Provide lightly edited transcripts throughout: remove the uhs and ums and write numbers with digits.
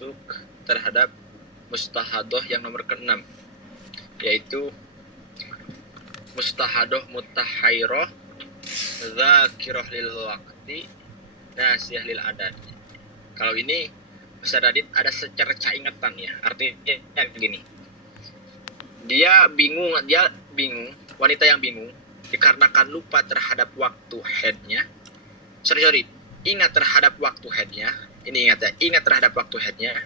masuk terhadap mustahadoh yang nomor ke-6, yaitu mustahadoh mutahairoh zakiroh lil waqti nasiyah lil adad. Kalau ini Ustaz Adit ada secerca ingatan ya, artinya gini, dia bingung, wanita yang bingung dikarenakan lupa terhadap waktu haidnya. Ingat terhadap waktu haidnya. Ini ingat terhadap waktu haidnya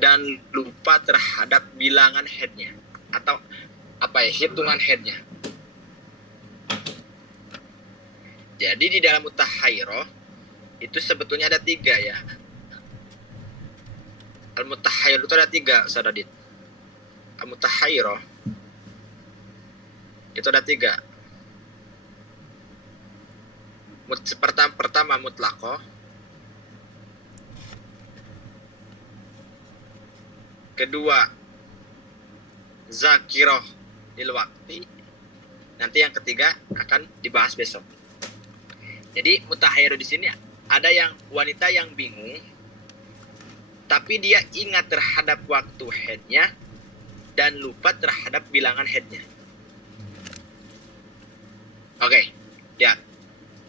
dan lupa terhadap bilangan haidnya atau hitungan haidnya. Jadi di dalam mutahhairah itu sebetulnya ada 3 ya. Al-mutahhair itu ada 3, Ustaz Adit. Al-mutahhairah itu ada 3. Pertama mutlaqah, kedua zakirah lil waqti, nanti yang ketiga akan dibahas besok. Jadi mutahhairah di sini ada yang wanita yang bingung tapi dia ingat terhadap waktu haidnya dan lupa terhadap bilangan haidnya. Oke, lihat.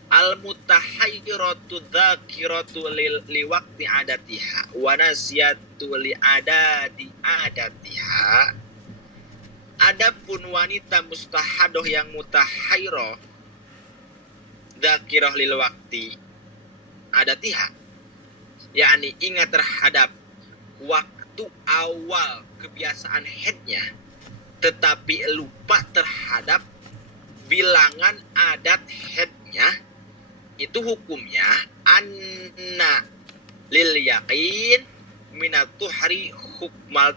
Al-mutahhairatu dzakiratu li waqti adatiha wa nasiyatu li adatiha. Adapun wanita mustahadoh yang mutahhairah dzakirah lil waqti adatiha, yakni ingat terhadap waktu awal kebiasaan haidnya tetapi lupa terhadap bilangan adat haidnya, itu hukumnya anna lil yaqin minat tuhri hukmat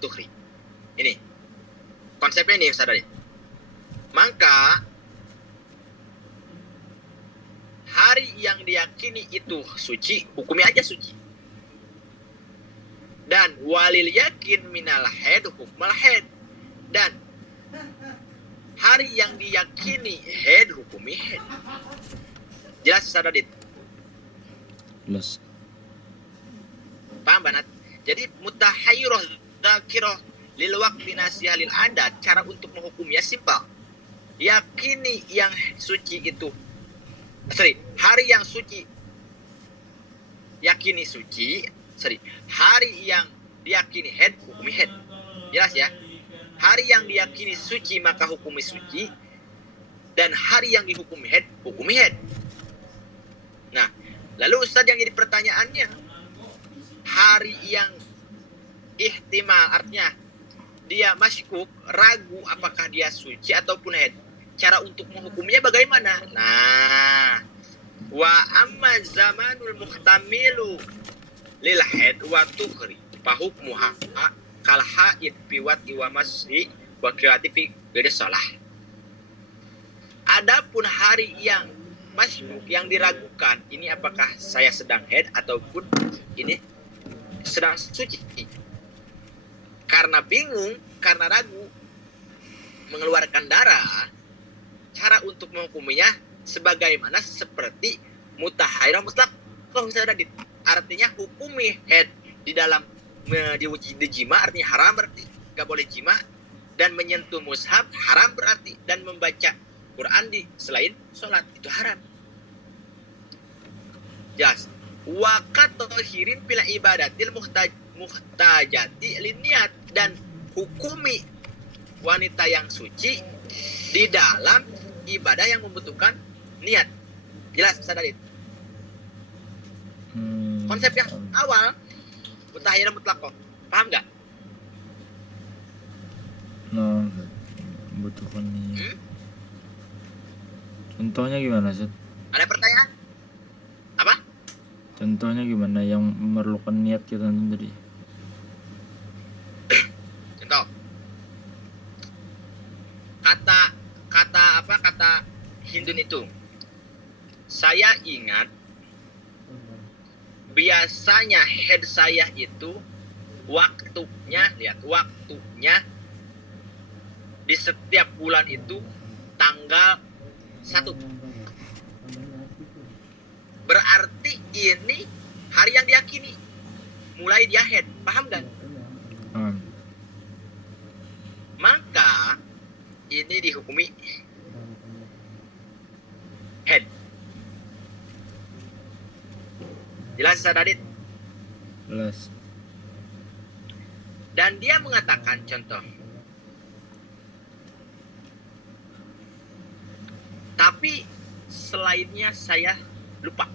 tuhri. Ini konsepnya ini Ustaz. Maka hari yang diyakini itu suci, hukumnya aja suci. Dan walil yakin minal haid hukmal haid. Dan hari yang diyakini haid hukumi haid. Jelas Ustaz Adit? Jelas. Paham banget? Jadi mutahhairah dzakirah lil waqti nasiyah lil adat, cara untuk menghukumnya simpel. Yakini yang suci itu hari yang suci yakini suci, hari yang diyakini haid hukumi haid. Jelas ya? Hari yang diyakini suci maka hukumi suci, dan hari yang dihukumi haid hukumi haid. Nah, lalu Ustaz yang jadi pertanyaannya, hari yang ihtimal, artinya dia masykuk, ragu apakah dia suci ataupun haid, cara untuk menghukumnya bagaimana? Nah, wa amma zamanul muhtamilu lil haid wa tuhri fa hukmuha kal haid fi wati wa masri wa qira'ati fi ghairi shalah. Adapun hari yang masyhur, yang diragukan, ini apakah saya sedang haid ataupun ini sedang suci. Karena bingung, karena ragu, mengeluarkan darah, cara untuk menghukuminya sebagaimana seperti mutahhairah mutlaqah. Artinya hukumi haid di dalam di jima, artinya haram, berarti gak boleh jima, dan menyentuh mushaf haram berarti, dan membaca Quran di selain sholat itu haram. Jelas. Waqat tohirin bila ibadatil muhtajati liniat, dan hukumi wanita yang suci di dalam ibadah yang membutuhkan niat. Jelas Ustaz Adit? Konsep yang awal mutahhairah mutlaqah, paham nggak? Nah, butuhkan niat. Contohnya gimana, Ustaz? Ada pertanyaan? Apa? Contohnya gimana yang memerlukan niat kita tadi? Contoh. Kata Hindun itu, saya ingat biasanya haid saya itu waktunya di setiap bulan itu tanggal 1. Berarti ini hari yang diyakini, mulai dia head, paham gak? Maka ini dihukumi head. Jelas Ustaz Adit? Jelas. Dan dia mengatakan contoh, tapi selainnya saya lupa.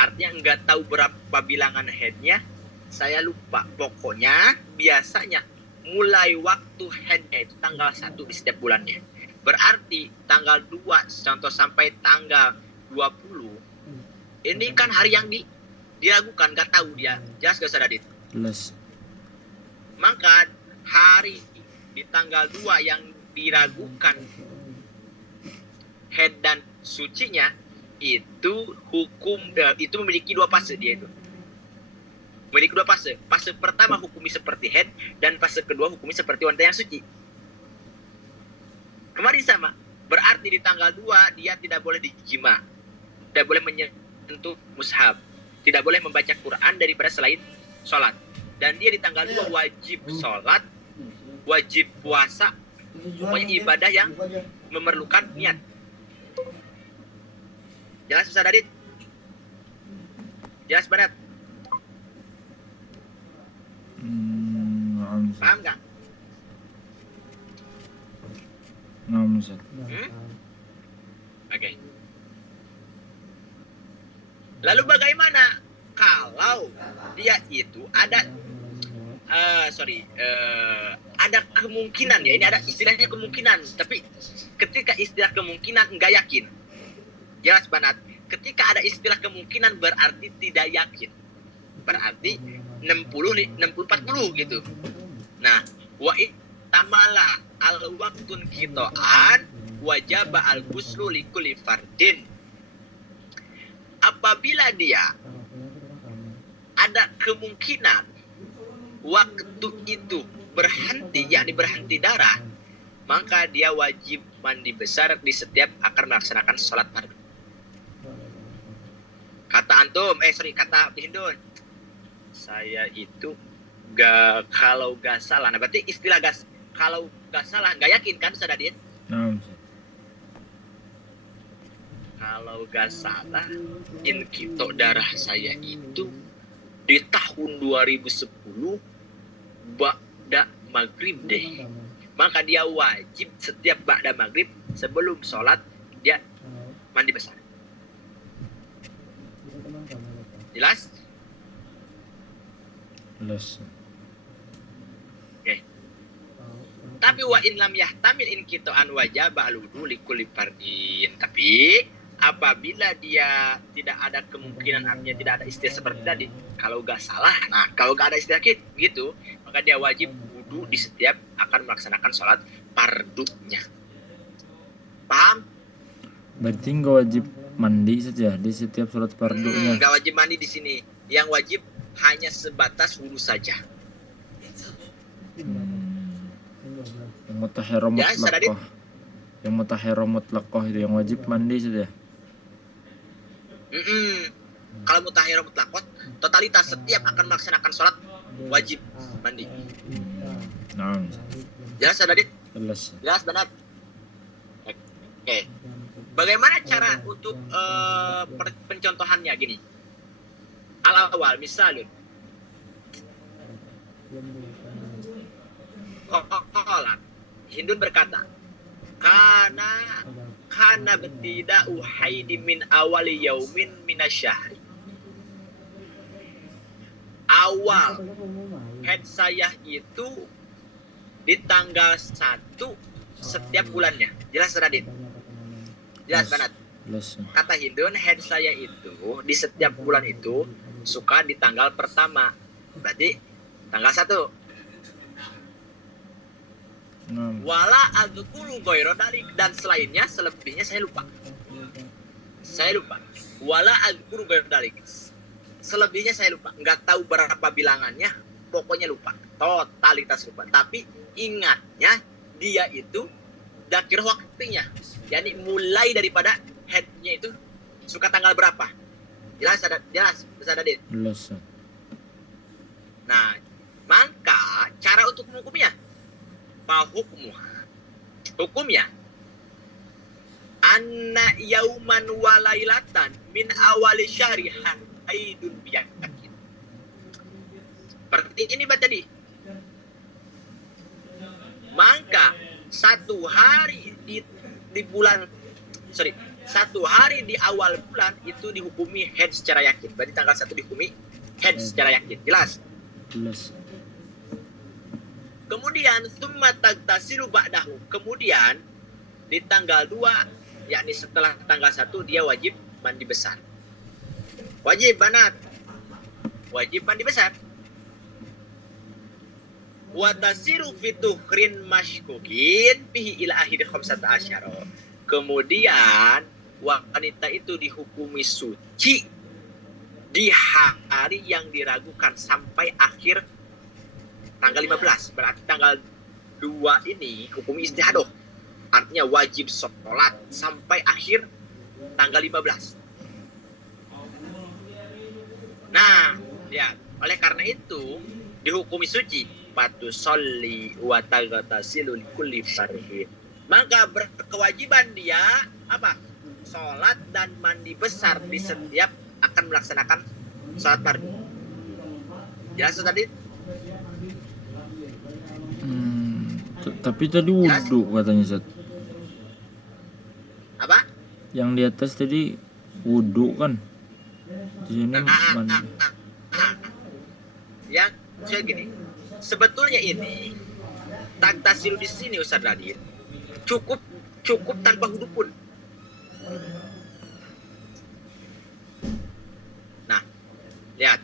Artinya nggak tahu berapa bilangan headnya, saya lupa. Pokoknya biasanya mulai waktu headnya itu tanggal 1 di setiap bulannya. Berarti tanggal 2 contoh sampai tanggal 20 ini kan hari yang diragukan, nggak tahu dia. Jelas gak Ustaz Adit? Jelas. Maka hari di tanggal 2 yang diragukan head dan sucinya itu itu memiliki 2 fase dia itu. Memiliki 2 fase. Fase pertama hukumi seperti head dan fase kedua hukumi seperti wanita yang suci. Kemarin sama. Berarti di tanggal 2 dia tidak boleh dijima. Tidak boleh menyentuh mushaf. Tidak boleh membaca Quran daripada selain sholat. Dan dia di tanggal 2 wajib sholat, wajib puasa, pokoknya ibadah yang memerlukan niat. Jelas Ustaz Adit? Jelas banget? Paham gak? Ustaz. Oke. Lalu bagaimana kalau dia itu ada ada kemungkinan ya, ini ada istilahnya kemungkinan, tapi ketika istilah kemungkinan enggak yakin. Jelas banget. Ketika ada istilah kemungkinan berarti tidak yakin. Berarti 60-40 gitu. Nah, wa tamala al-waqtun qita'an wajaba al-ghuslu li kulli fardin. Apabila dia ada kemungkinan waktu itu berhenti, yakni berhenti darah, maka dia wajib mandi besar di setiap akan melaksanakan sholat fardu. Kata Hindun, saya itu kalau gak salah, nah berarti istilah kalau gak salah, gak yakin kan Ustaz Adit? Kalau gak salah, inkito darah saya itu di tahun 2010 ba'da maghrib deh. Maka dia wajib setiap ba'da maghrib sebelum sholat dia mandi besar. Jelas? Jelas. Oke. Tapi wa in lam yahtamil inkito an wajib al-wudu li kulli fardin. Tapi apabila dia tidak ada kemungkinan, artinya tidak ada istilah seperti tadi, kalau gak salah, nah kalau gak ada istilah gitu, maka dia wajib wudu di setiap akan melaksanakan sholat fardunya. Paham? Berarti nggak wajib mandi saja di setiap sholat fardunya. Nggak wajib mandi di sini. Yang wajib hanya sebatas wudu saja. Yang mutahharam mutlaqah. Yang mutahharam mutlaqah itu yang wajib mandi saja. Kalau mutahharam mutlaqah, totalitas setiap akan melaksanakan sholat wajib mandi. Jelas Adit? Jelas. Jelas benar. Oke. Bagaimana cara untuk pencontohannya gini? Al-awal misalnya qalat Hindun berkata, kana betida uhaidi min awali yaumin minasyahri. Awal head saya itu di tanggal 1 setiap bulannya. Jelas Radit? Jelas banget. Kata Hindun, head saya itu di setiap bulan itu suka di tanggal pertama. Berarti tanggal 1. Wala adzkuru ghairu dzalik, dan selainnya selebihnya saya lupa. Wala adzkuru ghairu dzalik. Selebihnya saya lupa, enggak tahu berapa bilangannya, pokoknya lupa. Totalitas lupa. Tapi ingatnya dia itu dakir waktunya. Yani mulai daripada headnya itu suka tanggal berapa. Jelas Ustaz Adit. Jelas Ustaz. Nah, maka cara untuk menghukumnya, hukumnya anna yauman walailatan min awali syahri haidun biyakin. Seperti ini tadi. Maka satu hari satu hari di awal bulan itu dihukumi haid secara yakin. Berarti tanggal 1 dihukumi haid secara yakin. Jelas? Jelas. Kemudian summa tagtasilu ba'dahu. Kemudian di tanggal 2, yakni setelah tanggal 1 dia wajib mandi besar. Wajib banat. Wajib mandi besar. Wa tasiru fi tuhrin mashkukin bihi ila akhir 15. Kemudian wanita itu dihukumi suci di hari yang diragukan sampai akhir tanggal 15. Berarti tanggal 2 ini hukum istihadoh. Artinya wajib sholat sampai akhir tanggal 15. Nah, lihat. Oleh karena itu dihukumi suci. Patu sholli wa taghtasilu likulli farhi. Maka berkewajiban dia apa? Sholat dan mandi besar di setiap akan melaksanakan sholat fardu. Jelas tadi? Tapi tadi wudhu katanya Ustaz. Apa? Yang di atas tadi wudhu kan? Di sini Yang saya gini, sebetulnya ini taktasilu di sini Ustaz Radit cukup tanpa wudhu pun. Nah, lihat.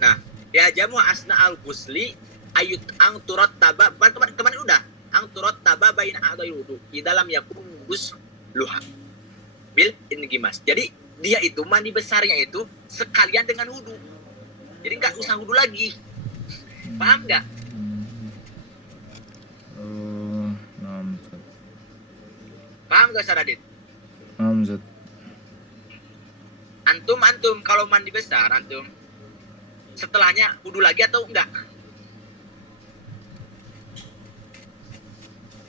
Nah, ya jamu asna al-ghusli ayut ang turot taba kemarin udah ang turot taba bain a'dai wudu di dalam yakun gus luha bil ingimas. Jadi dia itu mandi besarnya itu sekalian dengan wudu. Jadi nggak usah wudu lagi. Paham nggak? Paham nggak Ustaz Radit? Paham Ustaz. Antum kalau mandi besar antum setelahnya wudu lagi atau enggak?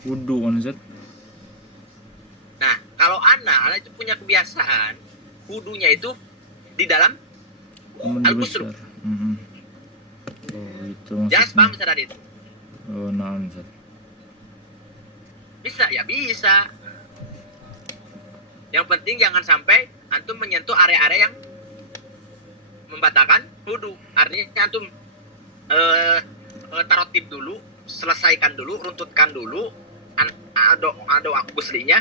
Wudu kan Ustaz? Nah, kalau anak itu punya kebiasaan wudunya itu di dalam al-ghusl. Oh, itu maksudnya. Jelas paham Ustaz Radit? Oh, nah Ustaz. Bisa ya bisa. Yang penting jangan sampai antum menyentuh area-area yang membatalkan wudu. Artinya antum tarotib dulu, selesaikan dulu, runtutkan dulu ado ghuslinya.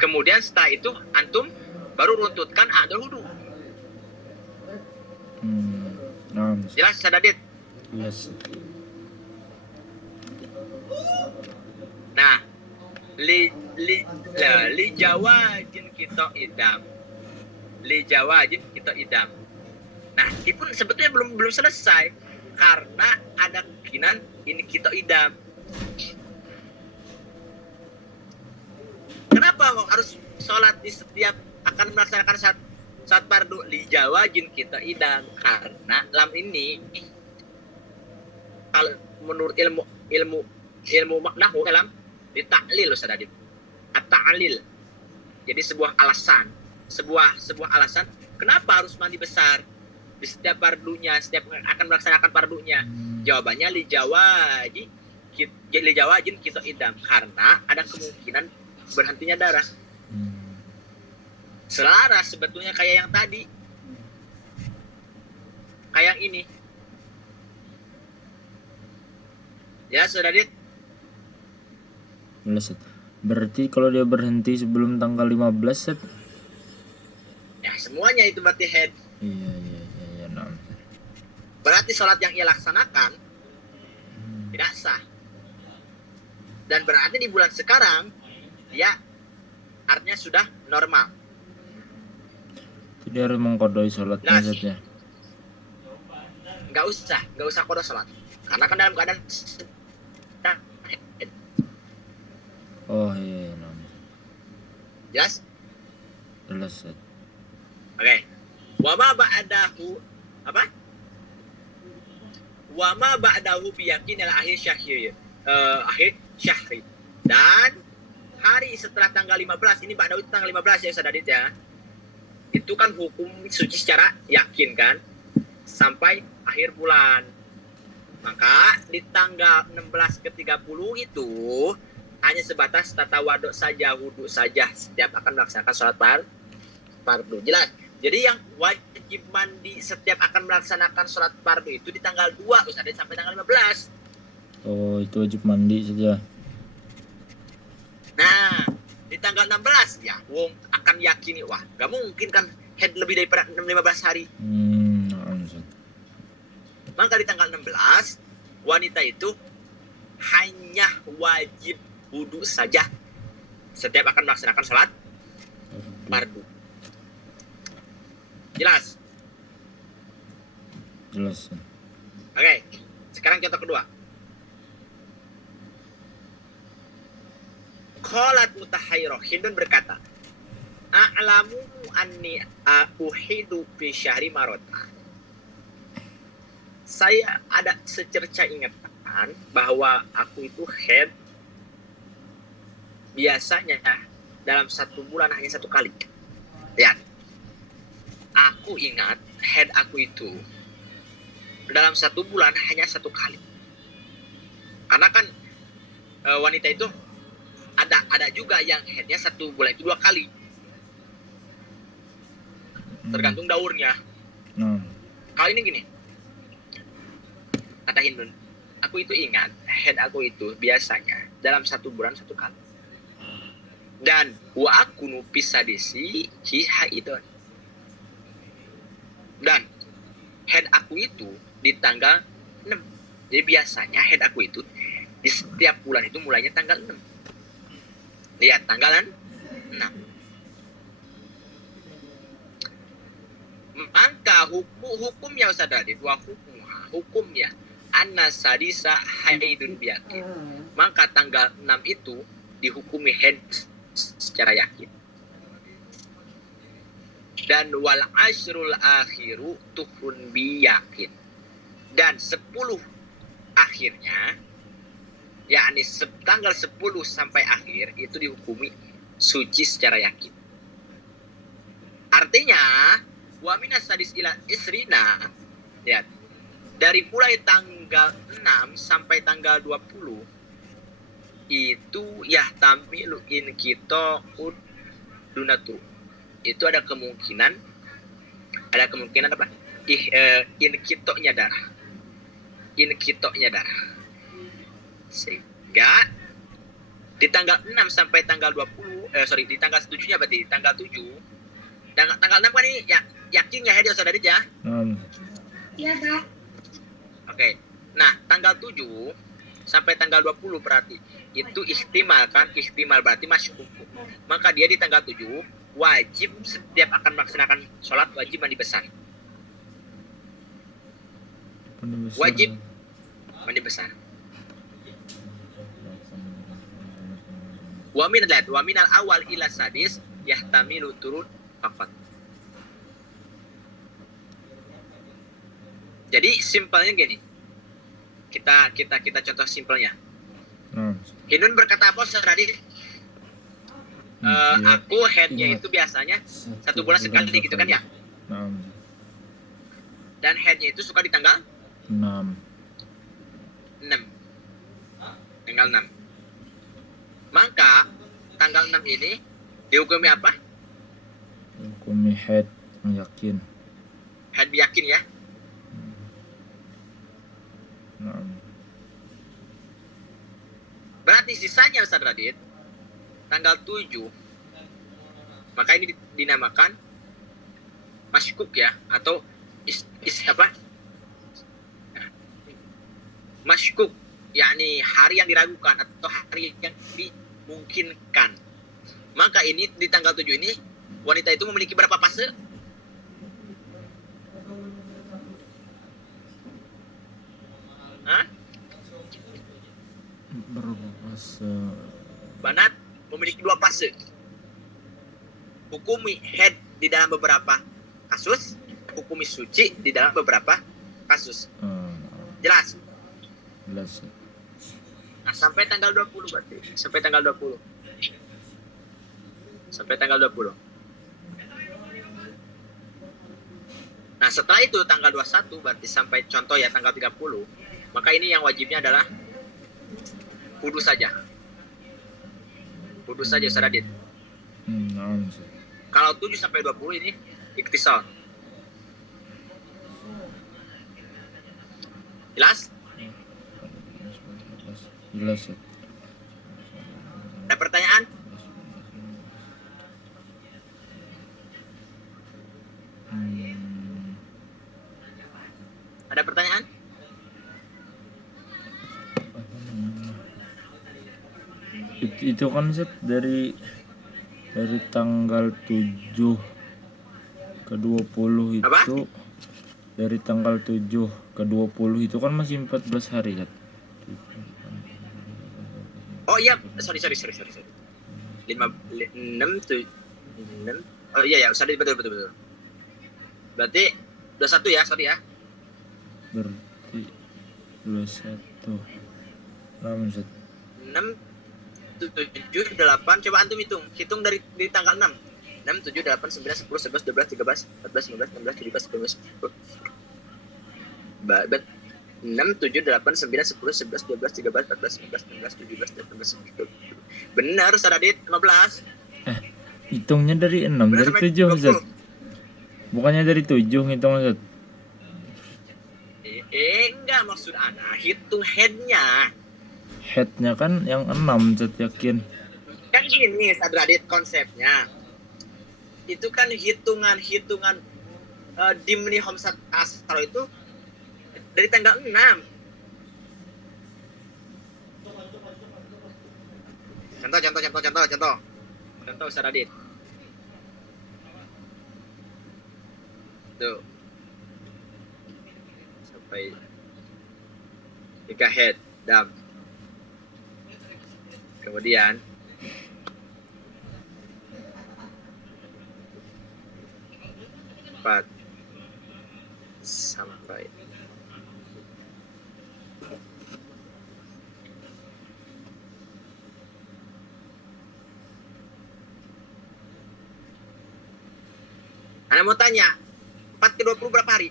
Kemudian setelah itu antum baru runtutkan ado wudu. Jelas Sadadit? Yes. Nah, li jawajin kita idam. Li jawajin kita idam. Nah, ini pun sebetulnya belum selesai karena ada kemungkinan ini kita idam. Kenapa harus sholat di setiap akan melaksanakan saat fardu? Li jawajin kita idam karena lam ini kalau menurut ilmu nahwu dalam ditaklil Ustaz Adit. At-ta'lil. Jadi sebuah alasan, sebuah alasan kenapa harus mandi besar di setiap fardunya, setiap akan melaksanakan fardunya. Jawabannya li jawajin kita idam karena ada kemungkinan berhentinya darah. Selaras sebetulnya kayak yang tadi. Kayak yang ini. Ya, Saudara Dit. Berarti kalau dia berhenti sebelum tanggal 15 Set? Ya, semuanya itu berarti head. Iya, nah. Berarti sholat yang ia laksanakan tidak sah. Dan berarti di bulan sekarang dia artinya sudah normal. Jadi harus mengkodoi sholatnya Setnya. Nggak usah kodok sholat. Karena kan dalam keadaan Oh iya, nah. Jelas? Jelas, Ustaz. Oke. Wa ma ba'dahu apa? Wa ma ba'dahu biyakin al akhir syahri. Akhir syahri. Dan hari setelah tanggal 15, ini ba'dahu itu tanggal 15 ya Ustaz Adit ya. Itu kan hukum suci secara yakin kan sampai akhir bulan. Maka di tanggal 16 ke 30 itu hanya sebatas tata waduk saja, wudhu saja setiap akan melaksanakan sholat fardu. Jelas. Jadi yang wajib mandi setiap akan melaksanakan sholat fardu itu di tanggal 2 Ustaz sampai tanggal 15. Oh, itu wajib mandi saja. Nah, di tanggal 16 ya, wong akan yakini wah, gak mungkin kan head lebih daripada 15 hari. Nah, Ustaz. Maka di tanggal 16 wanita itu hanya wajib wudhu saja setiap akan melaksanakan sholat fardu. Jelas? Jelas. Oke, sekarang contoh kedua. Qalat Mutahhairah, Hindun berkata, a'lamu anni uhidu fi syahri marota. Saya ada secerca ingatan bahwa aku itu head biasanya dalam 1 bulan hanya 1 kali. Lihat, aku ingat head aku itu dalam 1 bulan hanya 1 kali. Karena kan wanita itu ada juga yang headnya 1 bulan itu 2 kali. Tergantung daurnya. Kali ini gini, kata Hindun, aku itu ingat head aku itu biasanya dalam 1 bulan 1 kali. Dan wa aku nupis sadisi haidon. Dan head aku itu di tanggal 6. Jadi biasanya head aku itu di setiap bulan itu mulainya tanggal 6. Lihat tanggalan 6. Maka hukumnya Ustaz Radit, hukumnya anna sadisa haidun biyakin. Maka tanggal 6 itu dihukumi head secara yakin. Dan wal ashrul akhiru tuhrun biyakin. Dan 10 akhirnya, yakni tanggal 10 sampai akhir itu dihukumi suci secara yakin. Artinya, wa minas sadis ila isrina, lihat, dari mulai tanggal 6 sampai tanggal 20 itu yahtamilu in kita dunatu. Itu ada kemungkinan apa? In kitoknya darah. Sehingga di tanggal 6 sampai tanggal 20 di tanggal 7-nya berarti tanggal 7. Tanggal 6 kan ini ya yakinnya ya Ustaz Adit ya? Iya, Kak. Oke. Nah, tanggal 7 sampai tanggal 20 berarti itu ihtimal berarti masuk hukum. Maka dia di tanggal 7 wajib setiap akan melaksanakan sholat wajib mandi besar. Wajib mandi besar. Wa minal awal ila sadis yahtamilu turun faqat. Jadi simpelnya gini. Kita contoh simpelnya. Hindun berkata apa Ustaz Radit? Aku headnya itu biasanya 1 bulan sekali gitu kan ya? Dan headnya itu suka di tanggal 6. Tanggal 6. Maka tanggal 6 ini dihukumi apa? Hukumi head yakin. Head yakin ya? Berarti sisanya Ustaz Radit tanggal 7. Maka ini dinamakan masyukuk ya, atau masyukuk, yakni hari yang diragukan atau hari yang dimungkinkan. Maka ini di tanggal 7 ini wanita itu memiliki berapa fase? Berapa fase? Banat? memiliki dua fase. Hukumi haid di dalam beberapa kasus, hukumi suci di dalam beberapa kasus. Jelas? Jelas. Nah, sampai tanggal 20 berarti. Sampai tanggal 20. Nah, setelah itu tanggal 21 berarti sampai contoh ya tanggal 30. Maka ini yang wajibnya adalah wudu saja. Wudu saja Ustaz Adit. Kalau 7 sampai 20 ini iktisal. Jelas? Jelas. Ada pertanyaan? Ada pertanyaan? Itu kan Zat dari tanggal 7 ke 20 itu. Apa? Dari tanggal 7 ke 20 itu kan masih 14 hari Zat. Oh iya, sorry. 5 6 7 6. Oh iya ya, Ustaz Adit betul. Berarti 21 ya, sorry ya. Berarti 21 6 7 8, coba antum hitung dari tanggal 6 7 8 9 10 11 12 13 14 15 16 17 18 19 20. 6 7 8 9 10 11 12 13 14 15 16 17 18 19 benar Ustaz Adit 15. Hitungnya dari 6 Benar, dari 7 Zat. Bukannya dari 7 hitung Zat. Enggak, maksud ana hitung headnya. Headnya kan yang 6 Zat, yakin. Kan gini Ustaz Adit konsepnya. Itu kan hitungan dimni homsat asar itu dari tanggal 6. Contoh Ustaz Adit. Tuh. Sampai 3 head dam. Kemudian empat sampai Anda mau tanya 4 ke 20 berapa hari?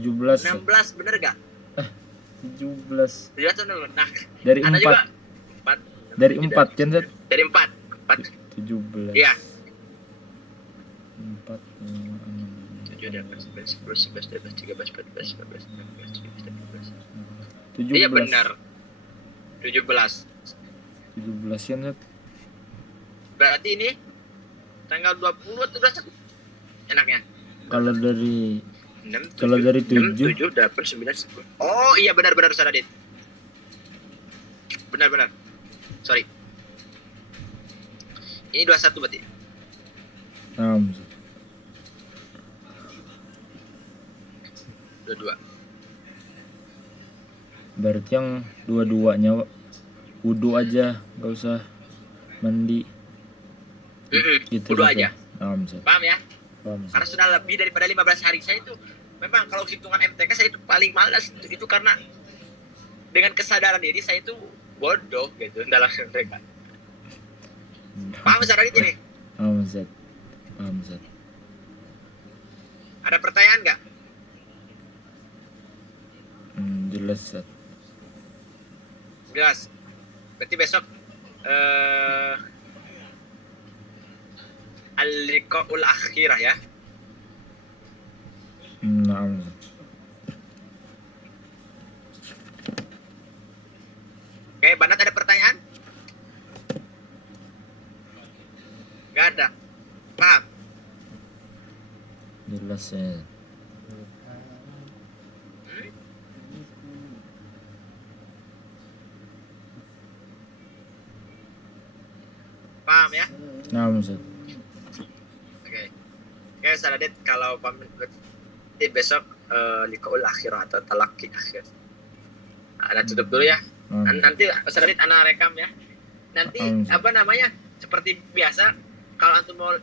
17. 16 bener gak? 17. Nah, Dari Anda 4. juga 4. Dari 4 kan Zat? Dari 4. 17. Iya. 4 7 8 9 10 11 12 13 14 15 16 17 18. 17. Iya benar. 17. 17 kan Zat? Berarti ini tanggal 20 atau 21? Enaknya. Kalau dari 6, 7, Kalau dari 7 6, 7, 8, 9, 10. Oh iya benar Ustaz Adit. Benar. Sorry. Ini 21 berarti. 22. Berarti yang dua-duanya wudu aja, nggak usah mandi. Gitu Wudu aja. aja. Paham ya? Paham. Karena sudah lebih daripada 15 hari. Saya itu memang kalau hitungan MTK saya itu paling malas itu karena dengan kesadaran diri saya itu bodoh gitu dalam MTK. Paham Ustaz Adit ini? Paham Zat. Ada pertanyaan nggak? Jelas Zat. Jelas. Berarti besok al-liqa'ul akhirah ya. Naam. Oke, Banat ada pertanyaan? Nggak ada. Paham? Jelas ya. Paham ya? Naam Zat. Oke, Ustaz Adit kalau pamit besok liqaul akhir atau talaqi akhir. Nah, tutup dulu ya. Nanti Ustaz Radit ana rekam ya. Nanti seperti biasa kalau antum mau